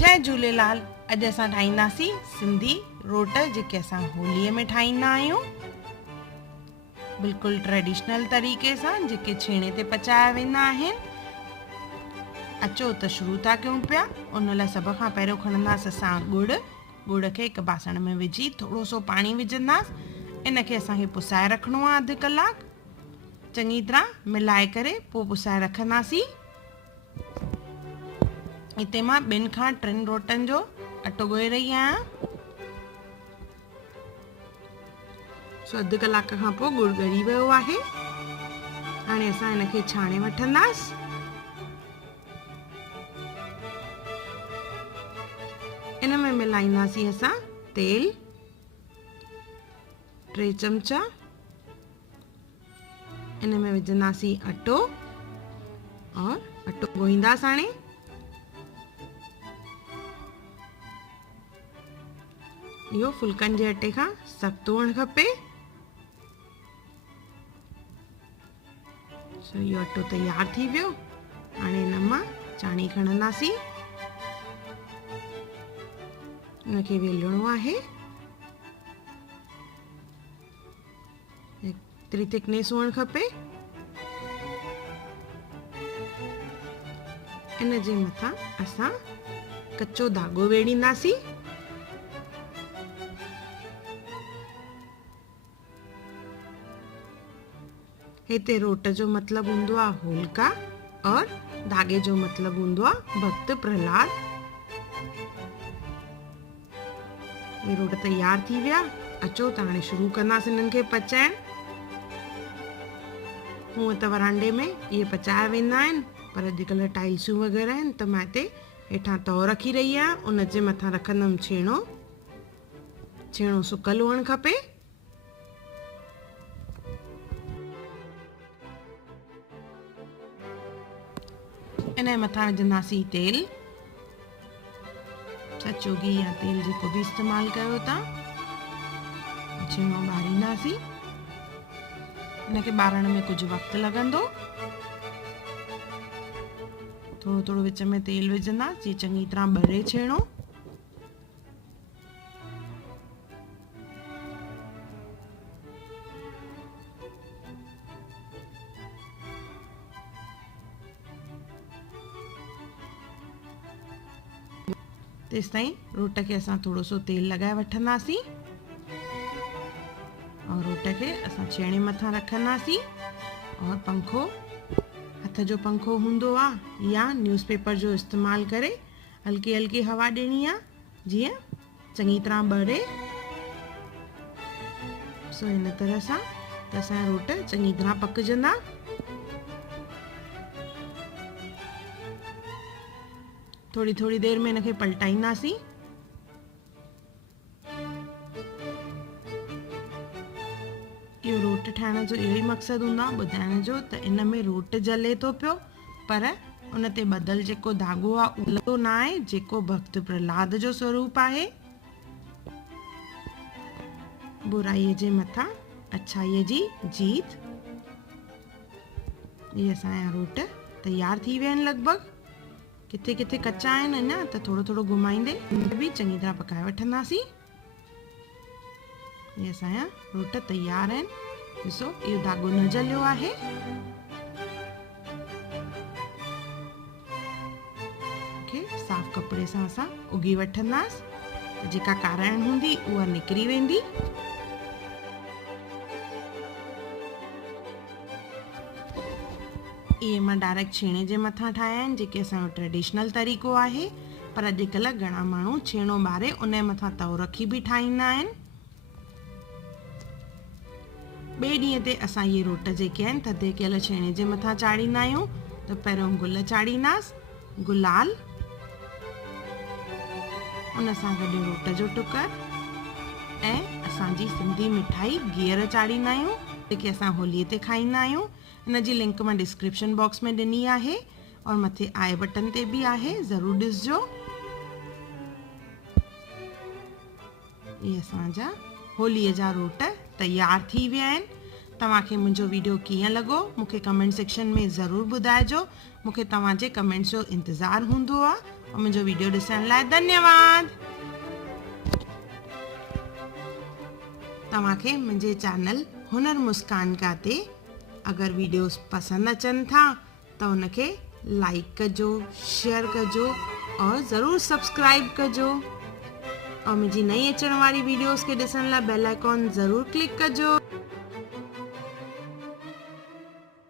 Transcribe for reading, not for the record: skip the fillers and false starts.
जय झूलेलाल। अॼु असां ठाहींदासीं सिंधी रोट जेके असां होलीअ में ठाहींदा आहियूं, बिल्कुलु ट्रेडिशनल तरीक़े सां जेके छेणे ते पचाया वेंदा आहिनि। अचो त शुरू था कयूं पिया। उन लाइ सभ खां पहिरियों खणंदासीं असां गुड़ खे हिकु बासण में विझी थोरो सो पाणी विझंदासीं। इनखे असांखे पुसाए रखिणो आहे अधु कलाकु, चङी तरह मिलाए करे पोइ पुसाए रखंदासीं। हिते मां 2 खां 3 रोटनि जो अटो ॻोहे रही आहियां। अधु कलाक खां पोइ गुड़ ॻरी वियो आहे। हाणे असां हिनखे छाणे वठंदासीं। इन में मिलाईंदासीं असां तेल 3 चमचा। इन में विझंदासीं अटो और अटो ॻोहींदासीं। हाणे इहो फुल्कनि जे अटे खां सख़्तु हुअणु खपे। इहो अटो तयार थी वियो। हाणे हिन मां चाणी खणंदासीं। इनखे वेलणो आहे। एतिरी थिकनेस हुअणु खपे। इन जे मथां असां कचो धाॻो वेड़ींदासीं। हिते रोट जो मतिलबु हूंदो आहे होलिका और धागे जो मतिलबु हूंदो आहे भक्त प्रहलाद। ये रोट तयार थी विया। अचो त हाणे शुरू कंदासीं इन्हनि खे पचाइण। हूअं त वरांडे में इहे पचाया वेंदा आहिनि, पर अॼुकल्ह टाइल्सूं वग़ैरह आहिनि त मां हिते हेठां तओ रखी रही आहियां। उन जे मथां रखंदमि छेणो। छेणो सुकल हुअणु खपे। इन जे मथां विझंदासीं तेल, सचो घी या तेल जेको बि इस्तेमालु कयो तव्हां। छेणो ॿारींदासीं। इनखे ॿारण में कुझु वक़्तु लॻंदो। थोरो थोरो विच में तेल विझंदासीं, चङी तरह ॿरे छेणो। तेसि ताईं रोट खे असां थोरो सो तेल लॻाए वठंदासीं और रोट खे असां छेणे मथां रखंदासीं और पंखो, हथ जो पंखो हूंदो आहे या न्यूज़पेपर जो इस्तेमालु करे हल्की हल्की हवा ॾियणी आहे जीअं चङी तरह ॿरे। हिन तरह सां त असांजा रोट चङी तरह पकजंदा। थोड़ी थोड़ी देर में इनखे पलटाईंदासीं। इहो रोट ठाहिण जो इहो ई मक़सदु हूंदो आहे ॿुधाइण जो त इन में रोट जले थो पियो, पर उन ते ॿधल जेको धाॻो आहे उहो न आहे, जेको भक्त प्रहलाद जो स्वरूप आहे। बुराईअ जे मथां अच्छाईअ जी जीत। इहे असांजा रोट तयार थी विया आहिनि लॻभॻि। किथे किथे कचा आहिनि अञा, त थोरो थोरो घुमाईंदे बि चङी तरह पकाए वठंदासीं। इहे असांजा रोट तयार आहिनि। ॾिसो इहो धाॻो न जलियो आहे। साफ़ कपिड़े सां असां उगी वठंदासीं त जेका काराइण हूंदी उहा निकिरी वेंदी। इहे मां डायरेक्ट छेणे जे मथां ठाहिया आहिनि, जेके असांजो ट्रेडिशनल तरीक़ो आहे। पर अॼुकल्ह घणा माण्हू छेणो ॿारे उन जे मथां तओ रखी बि ठाहींदा आहिनि। ॿिए ॾींहं ते असां इहे रोट जेके आहिनि थधे कयल छेणे जे मथां चाढ़ींदा आहियूं। त पहिरियों गुल चाढ़ींदासीं, गुलाल, उन सां गॾु रोट जो टुकर ऐं असांजी सिंधी मिठाई गीहर चाढ़ींदा आहियूं, जेके असां होलीअ ते खाईंदा आहियूं। इन जी लिंक मां डिस्क्रिप्शन बॉक्स में ॾिनी आहे और मथे आई बटन ते बि आहे, ज़रूरु ॾिसजो। इहे असांजा होलीअ जा रोट तयार थी विया आहिनि। तव्हांखे मुंहिंजो वीडियो कीअं लॻो मूंखे कमेंट सेक्शन में ज़रूरु ॿुधाइजो। मूंखे तव्हांजे कमेंट्स जो इंतज़ारु हूंदो आहे और मुंहिंजो वीडियो ॾिसण लाइ धन्यवाद। तव्हांखे मुंहिंजे चैनल हुनर मुस्कान का ते अगरि वीडियोस पसंदि अचनि था त उनखे लाइक कजो, शेयर कजो और ज़रूरु सब्सक्राइब कजो और मुंहिंजी नई अचण वारी वीडियोस खे ॾिसण लाइ बेल आइकॉन ज़रूरु क्लिक कजो।